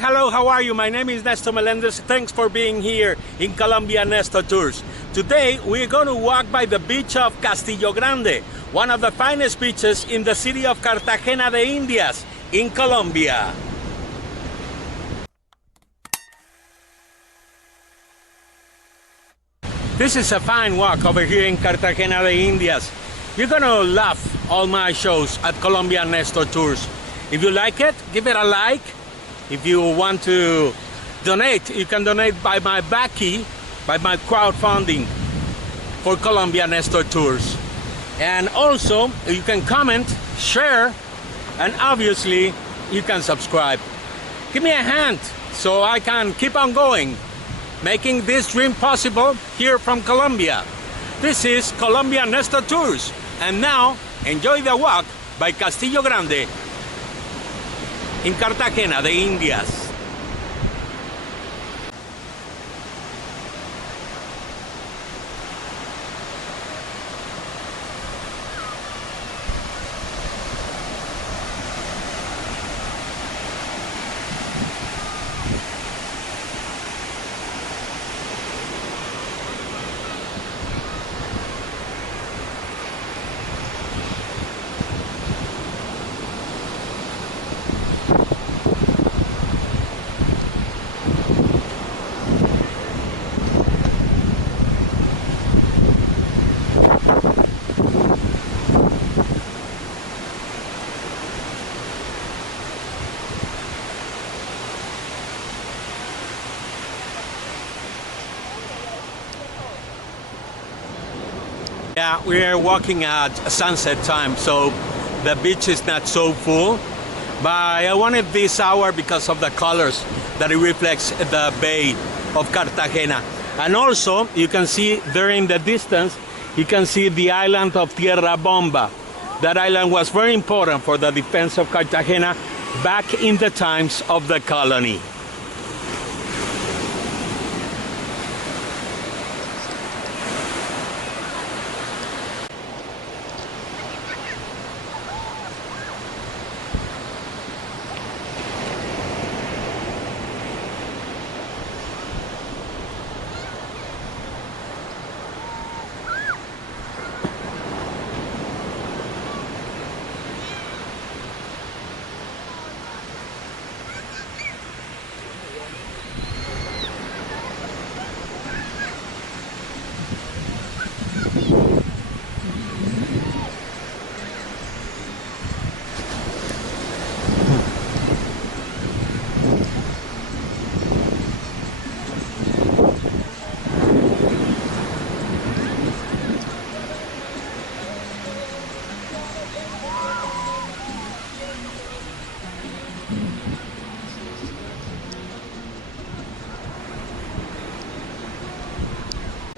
Hello, how are you? My name is Nestor Melendez. Thanks for being here in Colombia Nestor Tours. Today we're going to walk by the beach of Castillo Grande, one of the finest beaches in the city of Cartagena de Indias in Colombia. This is a fine walk over here in Cartagena de Indias. You're going to love all my shows at Colombia Nestor Tours. If you like it, give it a like. If you want to donate, you can donate by my Backy, by my crowdfunding for Colombia Nestor Tours. And also, you can comment, share, and obviously, you can subscribe. Give me a hand so I can keep on going, making this dream possible here from Colombia. This is Colombia Nestor Tours. And now, enjoy the walk by Castillo Grande in Cartagena de Indias. Yeah, we are walking at sunset time, so the beach is not so full. But I wanted this hour because of the colors that it reflects the bay of Cartagena. And also, you can see there in the distance, you can see the island of Tierrabomba. That island was very important for the defense of Cartagena back in the times of the colony.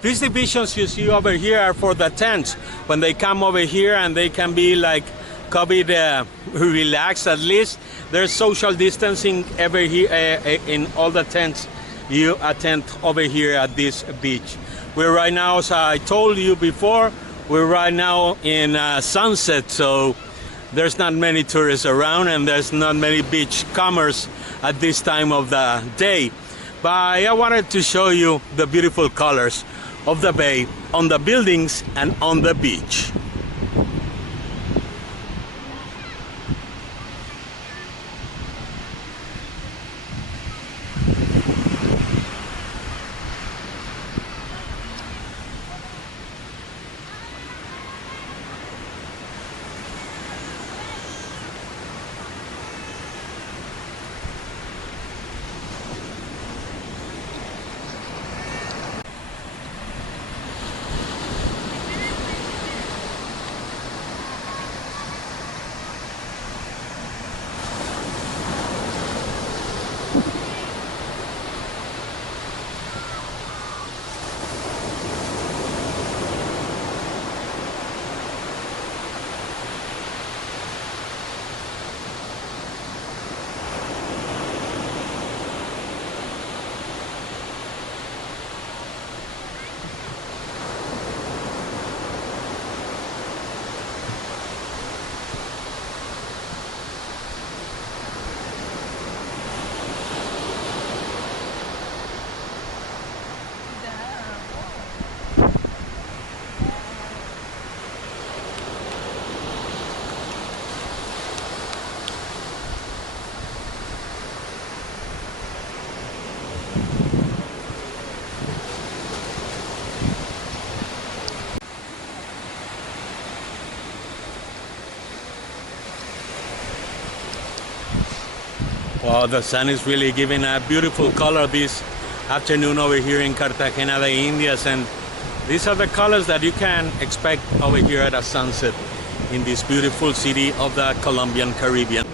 These divisions you see over here are for the tents. When they come over here and they can be like COVID relaxed, at least there's social distancing over here in all the tents you attend over here at this beach. We're right now, as I told you before, we're right now in sunset, so there's not many tourists around and there's not many beach comers at this time of the day. But I wanted to show you the beautiful colors of the bay on the buildings and on the beach. Oh, the sun is really giving a beautiful color this afternoon over here in Cartagena de Indias, and these are the colors that you can expect over here at a sunset in this beautiful city of the Colombian Caribbean.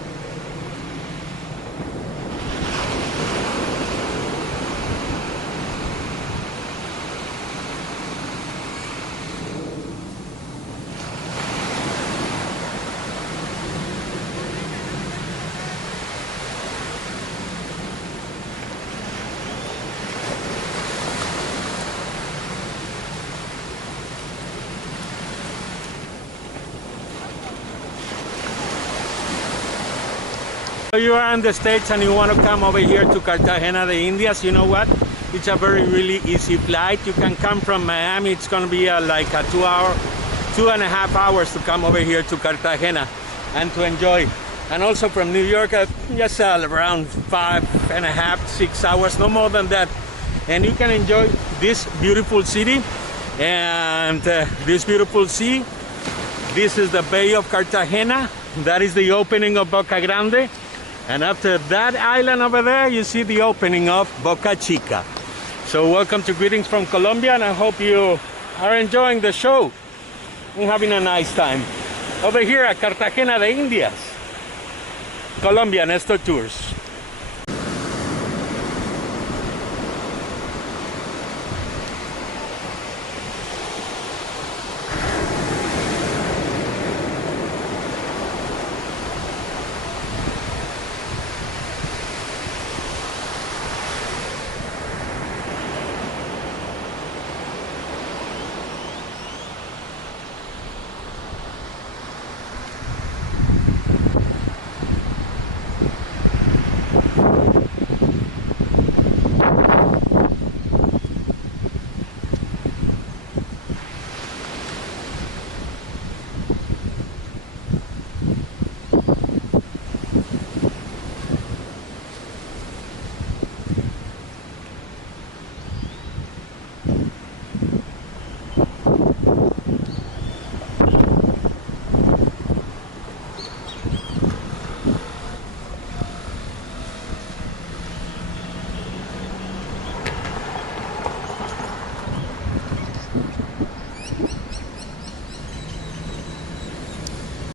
If you are in the States and you want to come over here to Cartagena de Indias, you know what? It's a really easy flight. You can come from Miami. It's going to be like a 2.5 hours to come over here to Cartagena and to enjoy. And also from New York, just around 5.5, 6 hours, no more than that. And you can enjoy this beautiful city and this beautiful sea. This is the Bay of Cartagena. That is the opening of Bocagrande. And after that island over there, you see the opening of Boca Chica. So welcome to Greetings from Colombia, and I hope you are enjoying the show and having a nice time. Over here at Cartagena de Indias, Colombia Nestor Tours.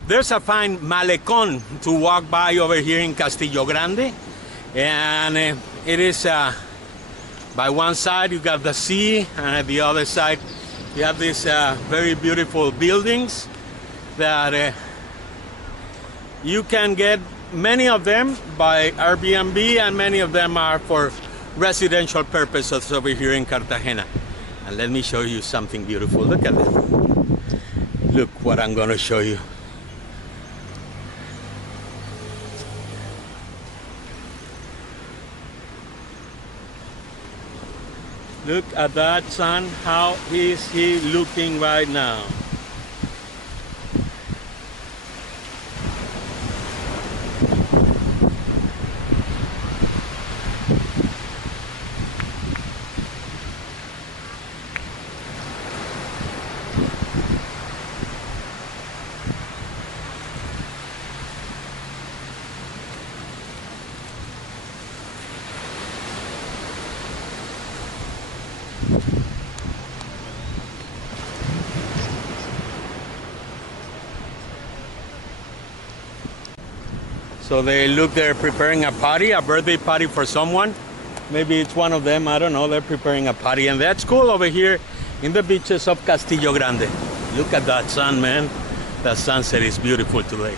There's a fine malecón to walk by over here in Castillo Grande, and it is by one side you got the sea, and at the other side you have these very beautiful buildings that you can get many of them by Airbnb, and many of them are for residential purposes over here in Cartagena. And let me show you something beautiful. Look at that. Look what I'm going to show you. Look at that sun. How is he looking right now? So they're preparing a party, a birthday party for someone. Maybe it's one of them, I don't know, they're preparing a party. And that's cool over here in the beaches of Castillo Grande. Look at that sun, man. The sunset is beautiful today.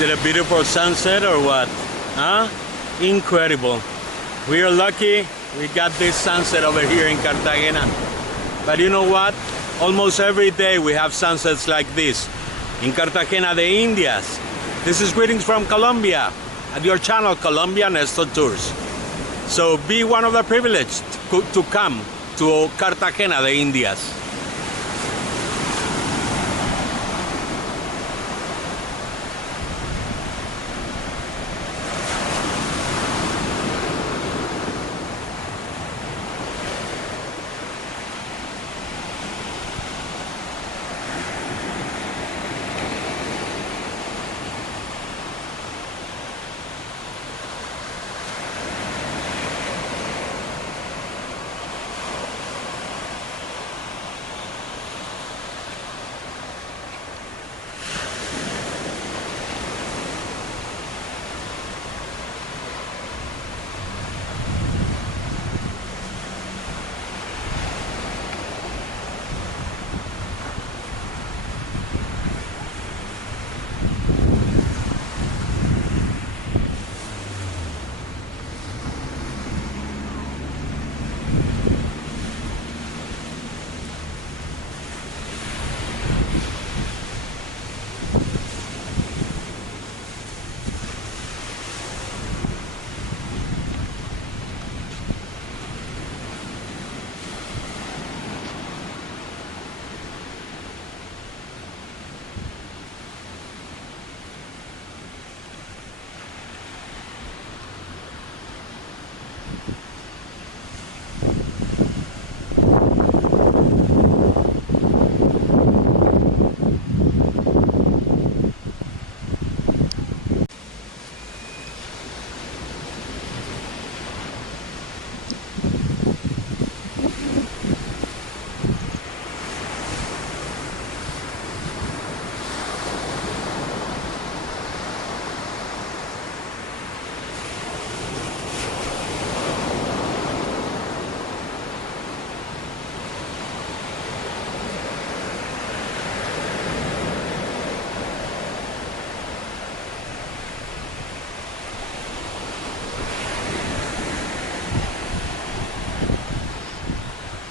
Is it a beautiful sunset or what? Huh? Incredible. We are lucky we got this sunset over here in Cartagena. But you know what? Almost every day we have sunsets like this in Cartagena de Indias. This is greetings from Colombia at your channel, Colombia Nestor Tours. So be one of the privileged to come to Cartagena de Indias.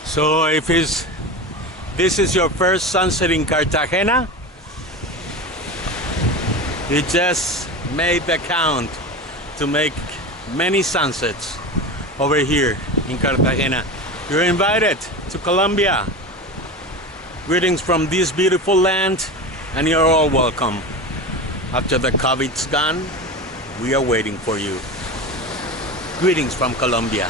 So if this is your first sunset in Cartagena, you just made the count to make many sunsets over here in Cartagena. You're invited to Colombia. Greetings from this beautiful land, and you're all welcome. After the COVID's gone, we are waiting for you. Greetings from Colombia.